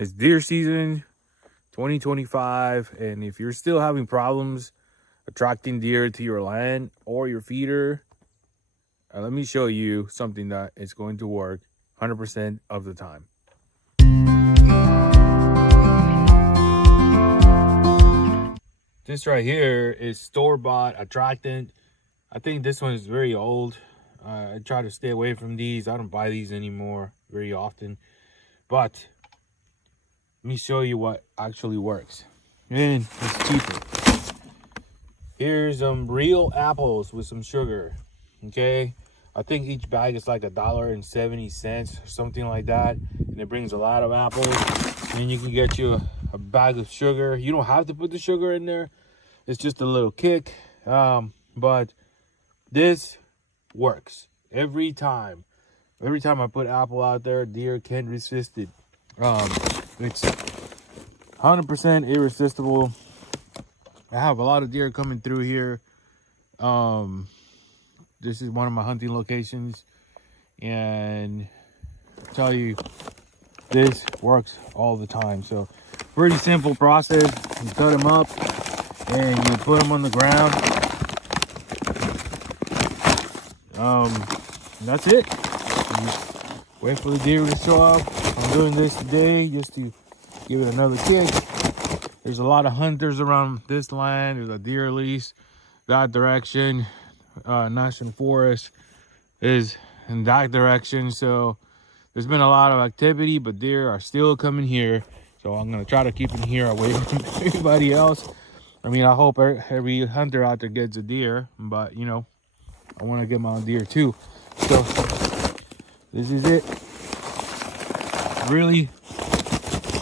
It's deer season 2025, and if you're still having problems attracting deer to your land or your feeder, let me show you something that is going to work 100% of the time. This right here is store-bought Attractant. I think this one is very old. I try to stay away from these. I don't buy these anymore very often. But let me show you what actually works. And it's cheaper. Here's some real apples with some sugar. Okay? I think each bag is like $1.70 or something like that. And it brings a lot of apples. And you can get you a bag of sugar. You don't have to put the sugar in there. It's just a little kick. But this works every time. Every time I put apple out there, deer can't resist it. It's 100% irresistible. I have a lot of deer coming through here. This is one of my hunting locations, and I tell you, this works all the time. So pretty simple process. You cut them up and you put them on the ground. That's it. You wait for the deer to show up. I'm doing this today just to give it another kick. There's a lot of hunters around this land. There's a deer lease that direction. National Forest is in that direction. So there's been a lot of activity, but deer are still coming here. So I'm going to try to keep them here away from everybody else. I mean, I hope every hunter out there gets a deer, but you know, I want to get my own deer too. So this is it. Really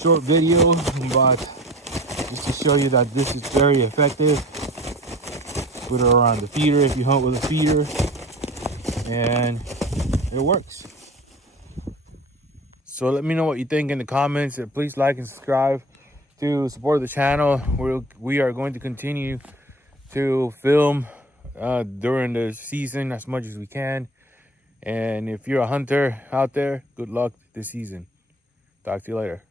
short video, but just to show you that this is very effective. Put it around the feeder if you hunt with a feeder, and it works. So let me know what you think in the comments, and please like and subscribe to support the channel. We are going to continue to film during the season as much as we can. And if you're a hunter out there, good luck this season. Talk to you later.